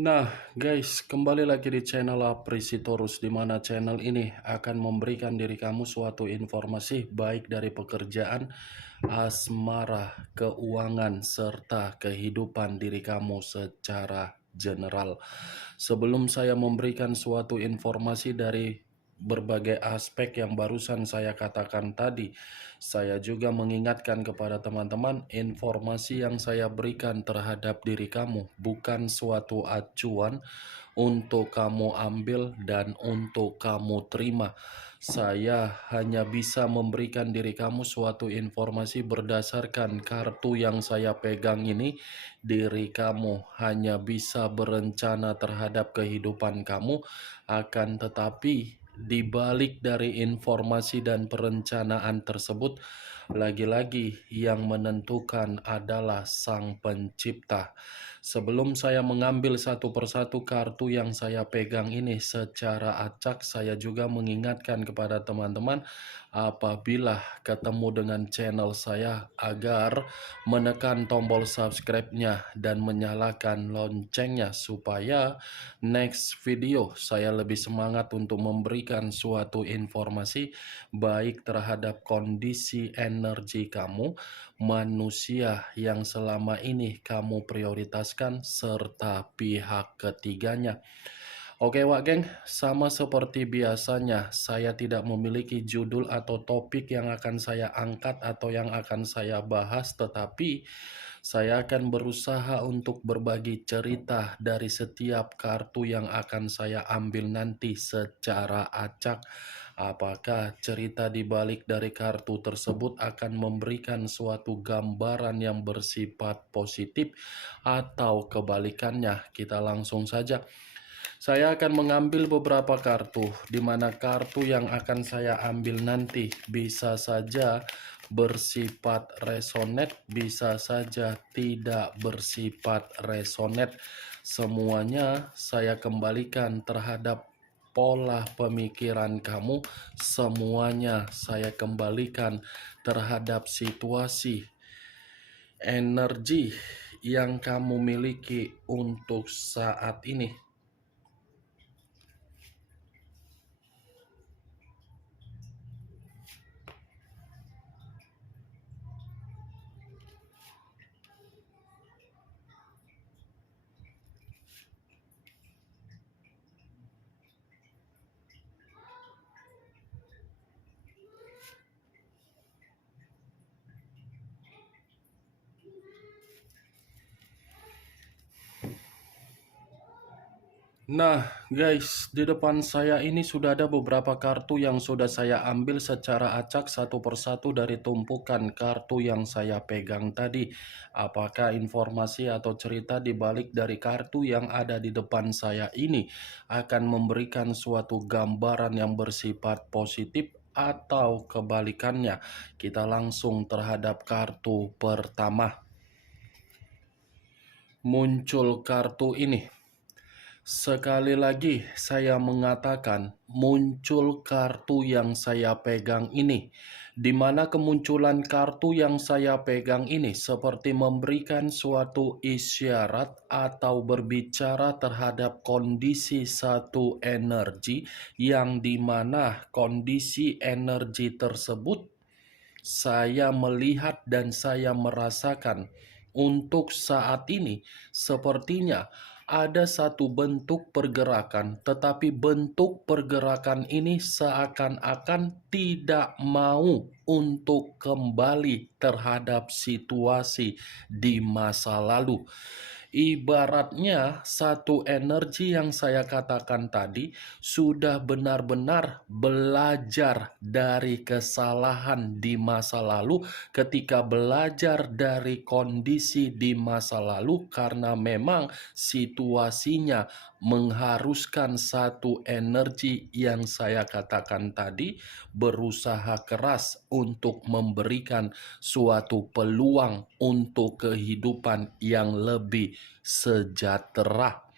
Nah, guys, kembali lagi di channel Aprisitorus, di mana channel ini akan memberikan diri kamu suatu informasi baik dari pekerjaan, asmara, keuangan, serta kehidupan diri kamu secara general. Sebelum saya memberikan suatu informasi dari berbagai aspek yang barusan saya katakan tadi, saya juga mengingatkan kepada teman-teman, informasi yang saya berikan terhadap diri kamu bukan suatu acuan untuk kamu ambil dan untuk kamu terima. Saya hanya bisa memberikan diri kamu suatu informasi berdasarkan kartu yang saya pegang ini. Diri kamu hanya bisa berencana terhadap kehidupan kamu, akan tetapi di balik dari informasi dan perencanaan tersebut, lagi-lagi yang menentukan adalah Sang Pencipta. Sebelum saya mengambil satu persatu kartu yang saya pegang ini secara acak, saya juga mengingatkan kepada teman-teman apabila ketemu dengan channel saya agar menekan tombol subscribe-nya dan menyalakan loncengnya supaya next video saya lebih semangat untuk memberikan suatu informasi baik terhadap kondisi energi kamu, manusia yang selama ini kamu prioritaskan, serta pihak ketiganya. Oke Wak Geng, sama seperti biasanya, saya tidak memiliki judul atau topik yang akan saya angkat atau yang akan saya bahas, tetapi saya akan berusaha untuk berbagi cerita dari setiap kartu yang akan saya ambil nanti secara acak. Apakah cerita di balik dari kartu tersebut akan memberikan suatu gambaran yang bersifat positif atau kebalikannya? Kita langsung saja. Saya akan mengambil beberapa kartu, di mana kartu yang akan saya ambil nanti bisa saja bersifat resonate, bisa saja tidak bersifat resonate. Semuanya saya kembalikan terhadap pola pemikiran kamu, semuanya saya kembalikan terhadap situasi energi yang kamu miliki untuk saat ini. Nah, guys, di depan saya ini sudah ada beberapa kartu yang sudah saya ambil secara acak satu persatu dari tumpukan kartu yang saya pegang tadi. Apakah informasi atau cerita di balik dari kartu yang ada di depan saya ini akan memberikan suatu gambaran yang bersifat positif atau kebalikannya? Kita langsung terhadap kartu pertama. Muncul kartu ini. Sekali lagi saya mengatakan muncul kartu yang saya pegang ini, di mana kemunculan kartu yang saya pegang ini seperti memberikan suatu isyarat atau berbicara terhadap kondisi satu energi yang dimana kondisi energi tersebut saya melihat dan saya merasakan untuk saat ini sepertinya ada satu bentuk pergerakan, tetapi bentuk pergerakan ini seakan-akan tidak mau untuk kembali terhadap situasi di masa lalu. Ibaratnya satu energi yang saya katakan tadi sudah benar-benar belajar dari kesalahan di masa lalu, ketika belajar dari kondisi di masa lalu karena memang situasinya mengharuskan satu energi yang saya katakan tadi berusaha keras untuk memberikan suatu peluang untuk kehidupan yang lebih sejahtera.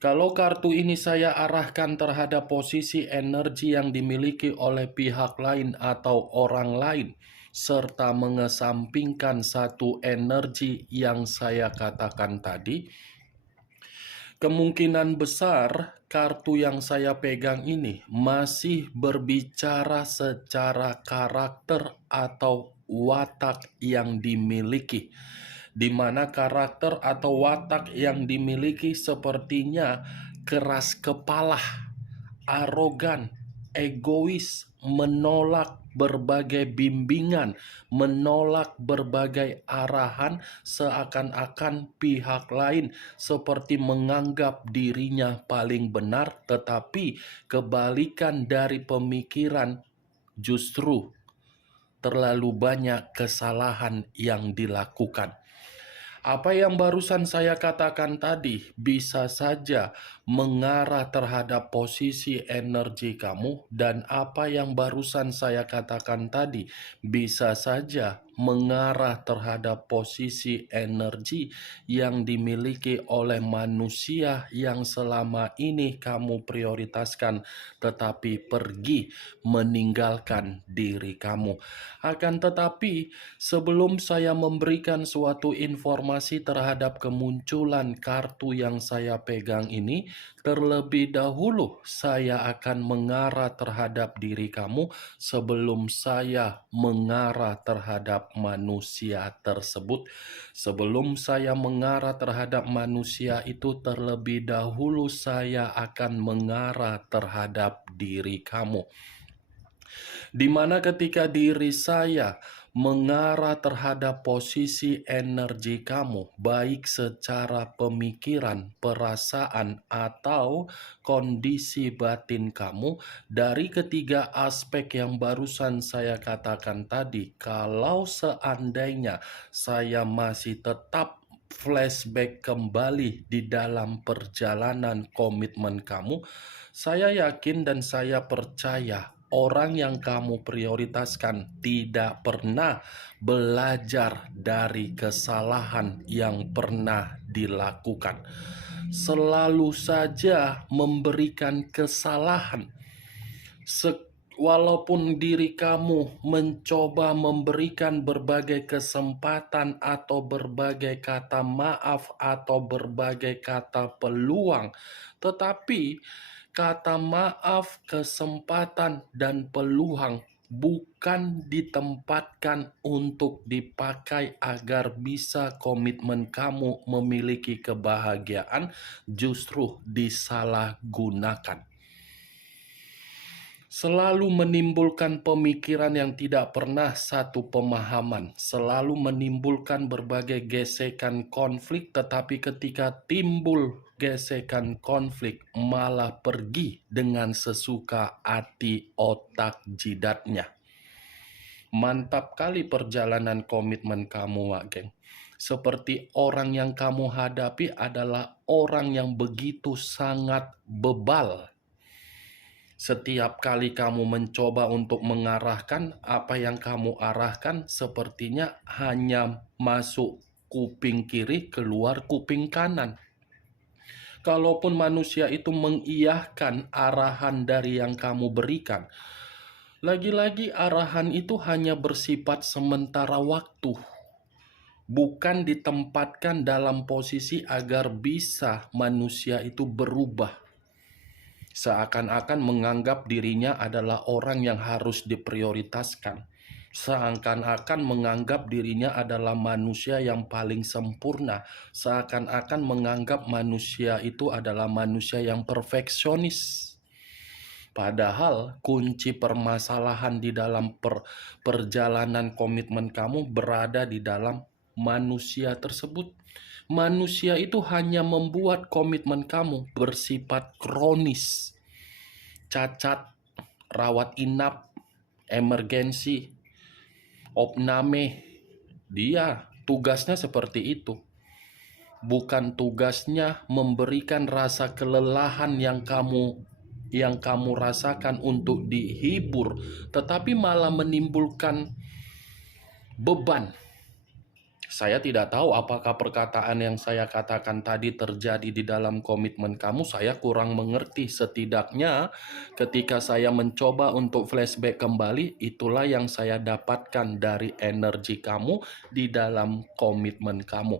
Kalau kartu ini saya arahkan terhadap posisi energi yang dimiliki oleh pihak lain atau orang lain, serta mengesampingkan satu energi yang saya katakan tadi, Kemungkinan besar kartu yang saya pegang ini masih berbicara secara karakter atau watak yang dimiliki, di mana karakter atau watak yang dimiliki sepertinya keras kepala, arogan, egois, menolak berbagai bimbingan, menolak berbagai arahan, seakan-akan pihak lain seperti menganggap dirinya paling benar, tetapi kebalikan dari pemikiran, justru terlalu banyak kesalahan yang dilakukan. Apa yang barusan saya katakan tadi bisa saja mengarah terhadap posisi energi kamu, dan apa yang barusan saya katakan tadi bisa saja mengarah terhadap posisi energi yang dimiliki oleh manusia yang selama ini kamu prioritaskan, tetapi pergi meninggalkan diri kamu. Akan tetapi, sebelum saya memberikan suatu informasi terhadap kemunculan kartu yang saya pegang ini, terlebih dahulu saya akan mengarah terhadap diri kamu sebelum saya mengarah terhadap manusia tersebut. Sebelum saya mengarah terhadap manusia itu, terlebih dahulu saya akan mengarah terhadap diri kamu. Di mana ketika diri saya mengarah terhadap posisi energi kamu, baik secara pemikiran, perasaan, atau kondisi batin kamu, dari ketiga aspek yang barusan saya katakan tadi, kalau seandainya saya masih tetap flashback kembali di dalam perjalanan komitmen kamu, saya yakin dan saya percaya orang yang kamu prioritaskan tidak pernah belajar dari kesalahan yang pernah dilakukan. Selalu saja memberikan kesalahan. Walaupun diri kamu mencoba memberikan berbagai kesempatan atau berbagai kata maaf atau berbagai kata peluang, tetapi kata maaf, kesempatan, dan peluang bukan ditempatkan untuk dipakai agar bisa komitmen kamu memiliki kebahagiaan, justru disalahgunakan. Selalu menimbulkan pemikiran yang tidak pernah satu pemahaman, selalu menimbulkan berbagai gesekan konflik, tetapi ketika timbul gesekan konflik malah pergi dengan sesuka hati otak jidatnya. Mantap kali perjalanan komitmen kamu, Wak Geng. Seperti orang yang kamu hadapi adalah orang yang begitu sangat bebal. Setiap kali kamu mencoba untuk mengarahkan, apa yang kamu arahkan sepertinya hanya masuk kuping kiri, keluar kuping kanan. Kalaupun manusia itu mengiyahkan arahan dari yang kamu berikan, lagi-lagi arahan itu hanya bersifat sementara waktu, bukan ditempatkan dalam posisi agar bisa manusia itu berubah. Seakan-akan menganggap dirinya adalah orang yang harus diprioritaskan. Seakan-akan menganggap dirinya adalah manusia yang paling sempurna. Seakan-akan menganggap manusia itu adalah manusia yang perfeksionis. Padahal kunci permasalahan di dalam perjalanan komitmen kamu berada di dalam manusia tersebut. Manusia itu hanya membuat komitmen kamu bersifat kronis, cacat, rawat inap, emergensi, opname. Dia tugasnya seperti itu. Bukan tugasnya memberikan rasa kelelahan yang kamu rasakan untuk dihibur, tetapi malah menimbulkan beban. Saya tidak tahu apakah perkataan yang saya katakan tadi terjadi di dalam komitmen kamu. Saya kurang mengerti. Setidaknya ketika saya mencoba untuk flashback kembali, itulah yang saya dapatkan dari energi kamu di dalam komitmen kamu.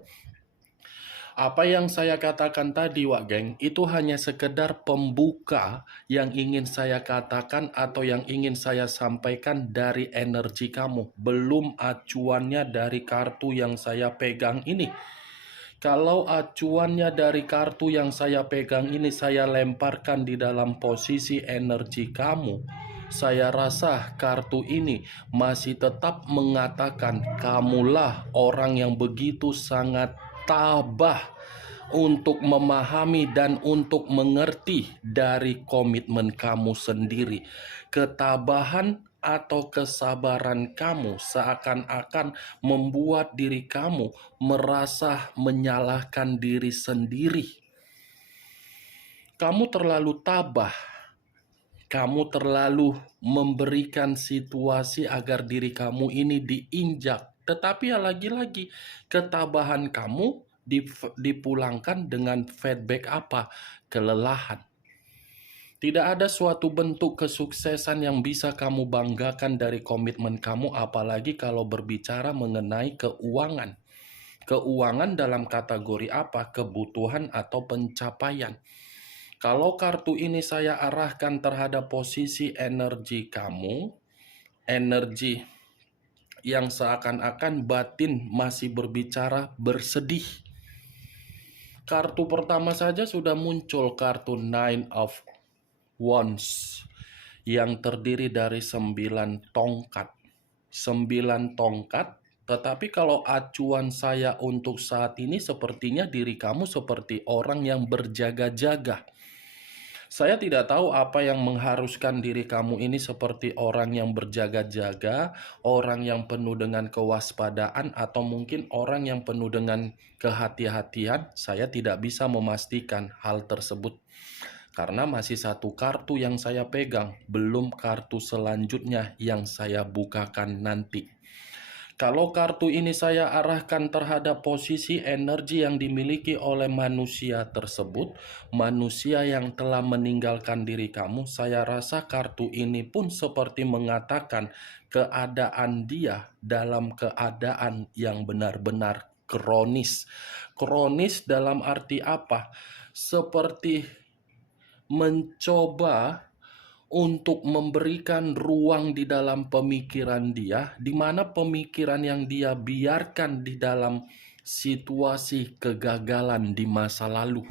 Apa yang saya katakan tadi, Wak Geng, itu hanya sekedar pembuka yang ingin saya katakan atau yang ingin saya sampaikan dari energi kamu. Belum acuannya dari kartu yang saya pegang ini. Kalau acuannya dari kartu yang saya pegang ini saya lemparkan di dalam posisi energi kamu, saya rasa kartu ini masih tetap mengatakan kamulah orang yang begitu sangat tabah untuk memahami dan untuk mengerti dari komitmen kamu sendiri. Ketabahan atau kesabaran kamu seakan-akan membuat diri kamu merasa menyalahkan diri sendiri. Kamu terlalu tabah. Kamu terlalu memberikan situasi agar diri kamu ini diinjak. Tetapi ya lagi-lagi, ketabahan kamu dipulangkan dengan feedback apa? Kelelahan. Tidak ada suatu bentuk kesuksesan yang bisa kamu banggakan dari komitmen kamu, apalagi kalau berbicara mengenai keuangan. Keuangan dalam kategori apa? Kebutuhan atau pencapaian. Kalau kartu ini saya arahkan terhadap posisi energi kamu, energi yang seakan-akan batin masih berbicara bersedih. Kartu pertama saja sudah muncul, kartu Nine of Wands yang terdiri dari 9 tongkat. 9 tongkat, tetapi kalau acuan saya untuk saat ini sepertinya diri kamu seperti orang yang berjaga-jaga. Saya tidak tahu apa yang mengharuskan diri kamu ini seperti orang yang berjaga-jaga, orang yang penuh dengan kewaspadaan, atau mungkin orang yang penuh dengan kehati-hatian. Saya tidak bisa memastikan hal tersebut. Karena masih satu kartu yang saya pegang, belum kartu selanjutnya yang saya bukakan nanti. Kalau kartu ini saya arahkan terhadap posisi energi yang dimiliki oleh manusia tersebut, manusia yang telah meninggalkan diri kamu, saya rasa kartu ini pun seperti mengatakan keadaan dia dalam keadaan yang benar-benar kronis. Kronis dalam arti apa? Seperti mencoba untuk memberikan ruang di dalam pemikiran dia, di mana pemikiran yang dia biarkan di dalam situasi kegagalan di masa lalu.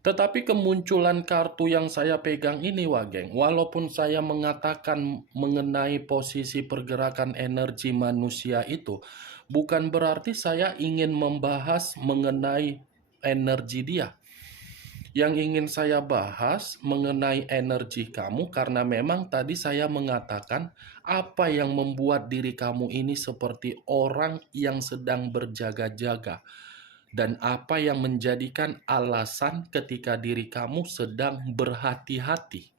Tetapi kemunculan kartu yang saya pegang ini, Wageng, walaupun saya mengatakan mengenai posisi pergerakan energi manusia itu, bukan berarti saya ingin membahas mengenai energi dia. Yang ingin saya bahas mengenai energi kamu, karena memang tadi saya mengatakan apa yang membuat diri kamu ini seperti orang yang sedang berjaga-jaga, dan apa yang menjadikan alasan ketika diri kamu sedang berhati-hati.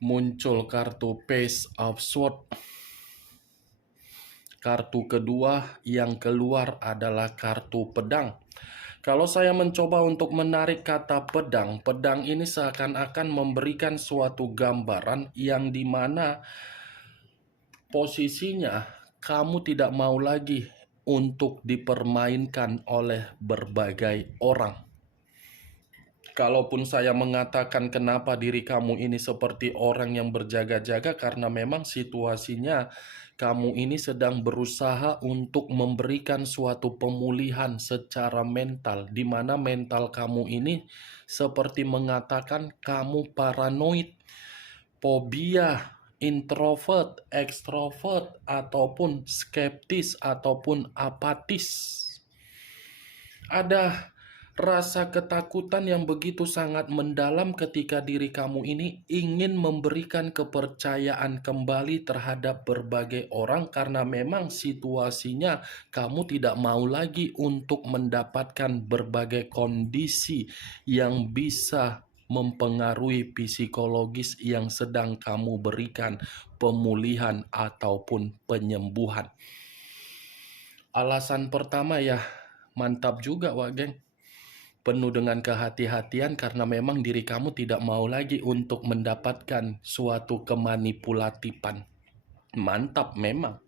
Muncul kartu Page of Swords. Kartu kedua yang keluar adalah kartu pedang. Kalau saya mencoba untuk menarik kata pedang, pedang ini seakan-akan memberikan suatu gambaran yang dimana posisinya kamu tidak mau lagi untuk dipermainkan oleh berbagai orang. Kalaupun saya mengatakan kenapa diri kamu ini seperti orang yang berjaga-jaga, karena memang situasinya kamu ini sedang berusaha untuk memberikan suatu pemulihan secara mental, di mana mental kamu ini seperti mengatakan kamu paranoid, fobia, introvert, ekstrovert, ataupun skeptis, ataupun apatis. Ada rasa ketakutan yang begitu sangat mendalam ketika diri kamu ini ingin memberikan kepercayaan kembali terhadap berbagai orang, karena memang situasinya kamu tidak mau lagi untuk mendapatkan berbagai kondisi yang bisa mempengaruhi psikologis yang sedang kamu berikan pemulihan ataupun penyembuhan. Alasan pertama ya mantap juga, Wak Geng. Penuh dengan kehati-hatian karena memang diri kamu tidak mau lagi untuk mendapatkan suatu kemanipulatifan. Mantap memang.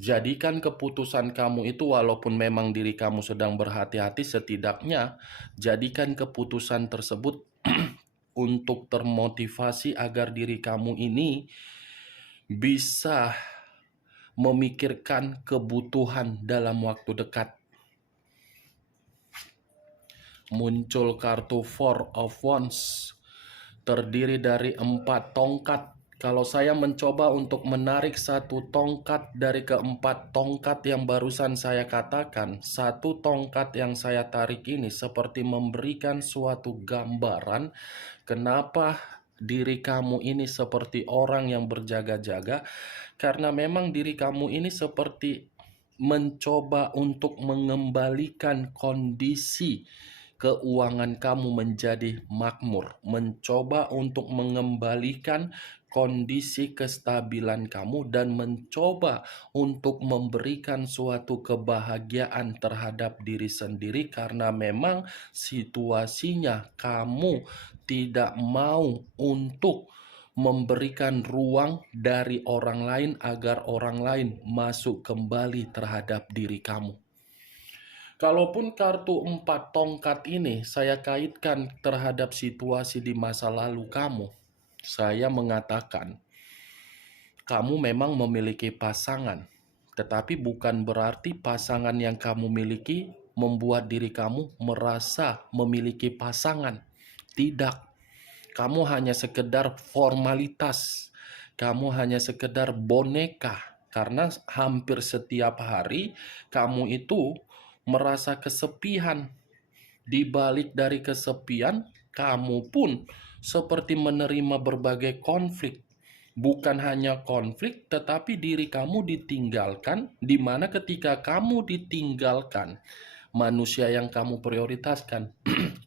Jadikan keputusan kamu itu walaupun memang diri kamu sedang berhati-hati, setidaknya jadikan keputusan tersebut untuk termotivasi agar diri kamu ini bisa memikirkan kebutuhan dalam waktu dekat. Muncul kartu Four of Wands, terdiri dari 4 tongkat. Kalau saya mencoba untuk menarik satu tongkat dari keempat tongkat yang barusan saya katakan, satu tongkat yang saya tarik ini seperti memberikan suatu gambaran kenapa diri kamu ini seperti orang yang berjaga-jaga, karena memang diri kamu ini seperti mencoba untuk mengembalikan kondisi keuangan kamu menjadi makmur, mencoba untuk mengembalikan kondisi kestabilan kamu dan mencoba untuk memberikan suatu kebahagiaan terhadap diri sendiri, karena memang situasinya kamu tidak mau untuk memberikan ruang dari orang lain agar orang lain masuk kembali terhadap diri kamu. Kalaupun kartu 4 tongkat ini saya kaitkan terhadap situasi di masa lalu kamu, saya mengatakan kamu memang memiliki pasangan, tetapi bukan berarti pasangan yang kamu miliki membuat diri kamu merasa memiliki pasangan. Tidak, kamu hanya sekedar formalitas, kamu hanya sekedar boneka, karena hampir setiap hari kamu itu merasa kesepian. Di balik dari kesepian, kamu pun seperti menerima berbagai konflik. Bukan hanya konflik, tetapi diri kamu ditinggalkan, di mana ketika kamu ditinggalkan, manusia yang kamu prioritaskan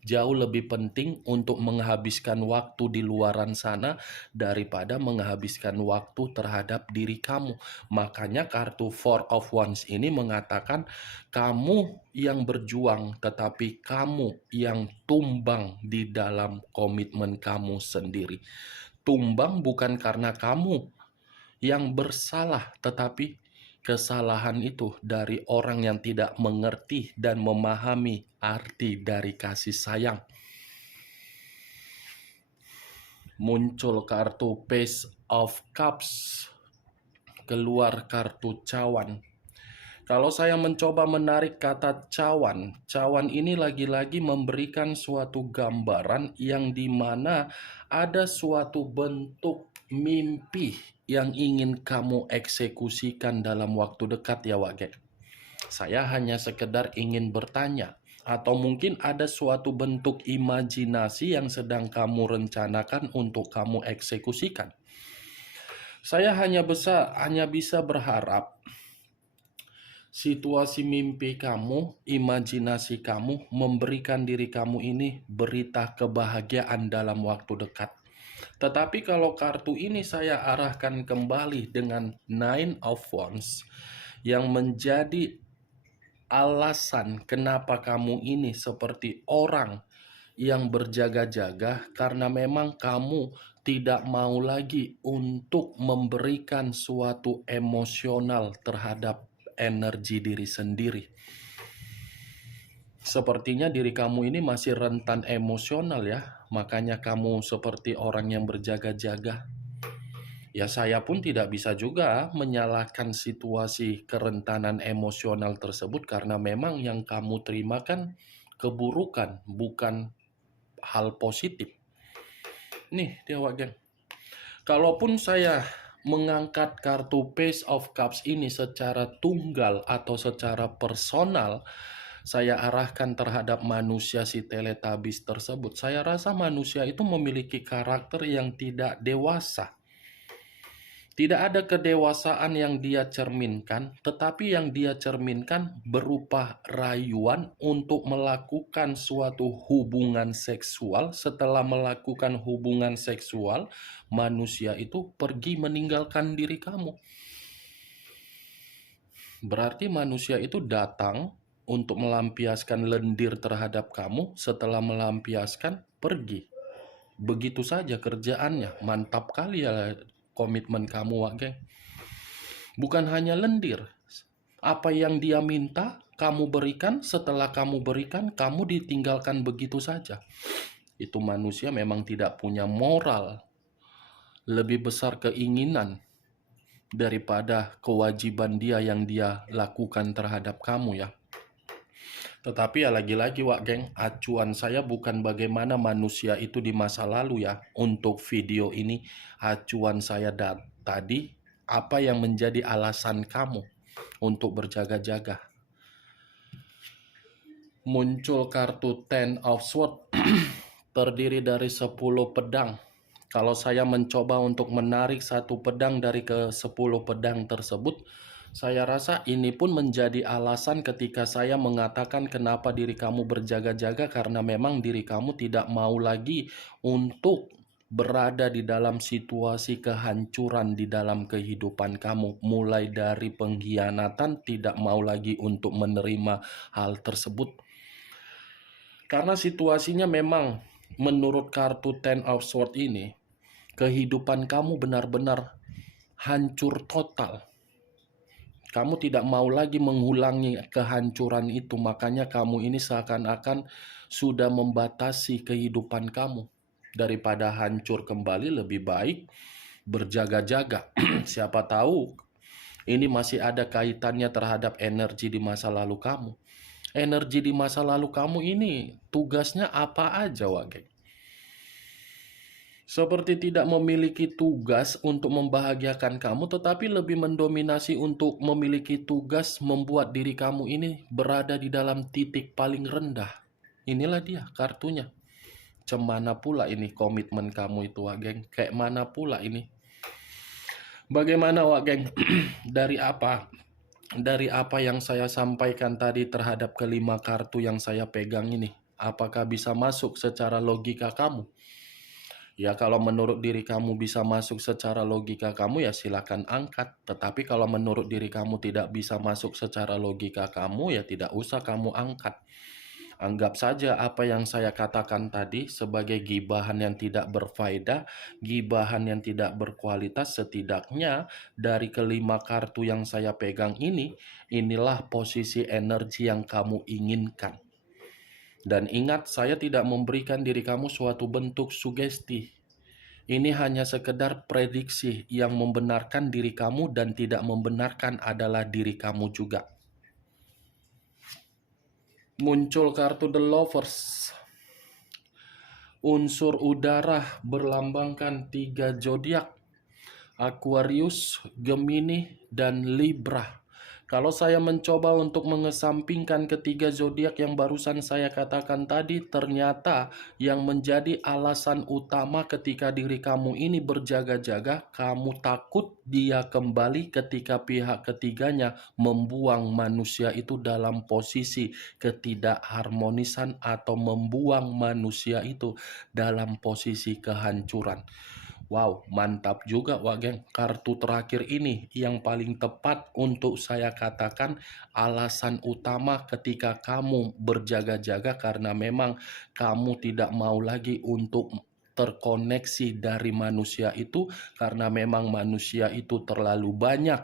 jauh lebih penting untuk menghabiskan waktu di luaran sana daripada menghabiskan waktu terhadap diri kamu. Makanya kartu Four of Wands ini mengatakan kamu yang berjuang, tetapi kamu yang tumbang di dalam komitmen kamu sendiri. Tumbang bukan karena kamu yang bersalah, tetapi kesalahan itu dari orang yang tidak mengerti dan memahami arti dari kasih sayang. Muncul kartu Page of Cups, keluar kartu cawan. Kalau saya mencoba menarik kata cawan, cawan ini lagi-lagi memberikan suatu gambaran yang dimana ada suatu bentuk mimpi yang ingin kamu eksekusikan dalam waktu dekat ya Wage. Saya hanya sekedar ingin bertanya, atau mungkin ada suatu bentuk imajinasi yang sedang kamu rencanakan untuk kamu eksekusikan. Saya hanya bisa berharap situasi mimpi kamu, imajinasi kamu memberikan diri kamu ini berita kebahagiaan dalam waktu dekat. Tetapi kalau kartu ini saya arahkan kembali dengan Nine of Wands, yang menjadi alasan kenapa kamu ini seperti orang yang berjaga-jaga, karena memang kamu tidak mau lagi untuk memberikan suatu emosional terhadap energi diri sendiri. Sepertinya diri kamu ini masih rentan emosional ya, makanya kamu seperti orang yang berjaga-jaga. Ya saya pun tidak bisa juga menyalahkan situasi kerentanan emosional tersebut, karena memang yang kamu terima kan keburukan, bukan hal positif. Nih Dewa Geng, kalaupun saya mengangkat kartu Page of Cups ini secara tunggal atau secara personal, saya arahkan terhadap manusia si Teletubbies tersebut. Saya rasa manusia itu memiliki karakter yang tidak dewasa. Tidak ada kedewasaan yang dia cerminkan, tetapi yang dia cerminkan berupa rayuan untuk melakukan suatu hubungan seksual. Setelah melakukan hubungan seksual, manusia itu pergi meninggalkan diri kamu. Berarti manusia itu datang untuk melampiaskan lendir terhadap kamu, setelah melampiaskan pergi. Begitu saja kerjaannya. Mantap kali ya komitmen kamu, Wak Geng. Bukan hanya lendir, Apa yang dia minta, kamu berikan. Setelah kamu berikan, kamu ditinggalkan begitu saja. Itu manusia memang tidak punya moral. Lebih besar keinginan daripada kewajiban dia yang dia lakukan terhadap kamu ya. Tetapi ya lagi-lagi Wak Geng, acuan saya bukan bagaimana manusia itu di masa lalu ya. Untuk video ini, acuan saya tadi, apa yang menjadi alasan kamu untuk berjaga-jaga. Muncul kartu Ten of Swords, terdiri dari 10 pedang. Kalau saya mencoba untuk menarik satu pedang dari ke 10 pedang tersebut, saya rasa ini pun menjadi alasan ketika saya mengatakan kenapa diri kamu berjaga-jaga, karena memang diri kamu tidak mau lagi untuk berada di dalam situasi kehancuran di dalam kehidupan kamu. Mulai dari pengkhianatan, tidak mau lagi untuk menerima hal tersebut. Karena situasinya memang menurut kartu Ten of Swords ini, kehidupan kamu benar-benar hancur total. Kamu tidak mau lagi mengulangi kehancuran itu, makanya kamu ini seakan-akan sudah membatasi kehidupan kamu. Daripada hancur kembali, lebih baik berjaga-jaga. Siapa tahu ini masih ada kaitannya terhadap energi di masa lalu kamu. Energi di masa lalu kamu ini tugasnya apa aja, Wage? Seperti tidak memiliki tugas untuk membahagiakan kamu, tetapi lebih mendominasi untuk memiliki tugas membuat diri kamu ini berada di dalam titik paling rendah. Inilah dia kartunya. Cemana pula ini komitmen kamu itu, Wak Geng? Kayak mana pula ini? Bagaimana, Wak Geng? Dari apa? Dari apa yang saya sampaikan tadi terhadap kelima kartu yang saya pegang ini, apakah bisa masuk secara logika kamu? Ya, kalau menurut diri kamu bisa masuk secara logika kamu, ya silakan angkat. Tetapi kalau menurut diri kamu tidak bisa masuk secara logika kamu, ya tidak usah kamu angkat. Anggap saja apa yang saya katakan tadi sebagai gibahan yang tidak berfaedah, gibahan yang tidak berkualitas. Setidaknya dari kelima kartu yang saya pegang ini, inilah posisi energi yang kamu inginkan. Dan ingat, saya tidak memberikan diri kamu suatu bentuk sugesti. Ini hanya sekedar prediksi yang membenarkan diri kamu dan tidak membenarkan adalah diri kamu juga. Muncul kartu The Lovers. Unsur udara berlambangkan 3 zodiak: Aquarius, Gemini, dan Libra. Kalau saya mencoba untuk mengesampingkan ketiga zodiak yang barusan saya katakan tadi, ternyata yang menjadi alasan utama ketika diri kamu ini berjaga-jaga, kamu takut dia kembali ketika pihak ketiganya membuang manusia itu dalam posisi ketidakharmonisan atau membuang manusia itu dalam posisi kehancuran. Wow, mantap juga Wak Geng. Kartu terakhir ini yang paling tepat untuk saya katakan alasan utama ketika kamu berjaga-jaga, karena memang kamu tidak mau lagi untuk terkoneksi dari manusia itu, karena memang manusia itu terlalu banyak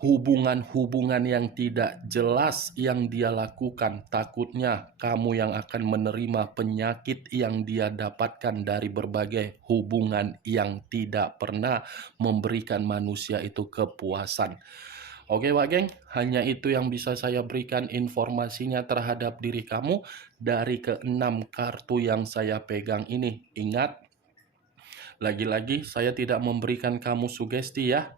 hubungan-hubungan yang tidak jelas yang dia lakukan. Takutnya kamu yang akan menerima penyakit yang dia dapatkan dari berbagai hubungan yang tidak pernah memberikan manusia itu kepuasan. Oke Wak Geng, hanya itu yang bisa saya berikan informasinya terhadap diri kamu dari keenam kartu yang saya pegang ini. Ingat, lagi-lagi saya tidak memberikan kamu sugesti ya.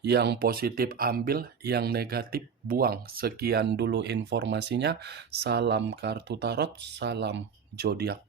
Yang positif ambil, yang negatif buang. Sekian dulu informasinya. Salam kartu tarot, salam zodiak.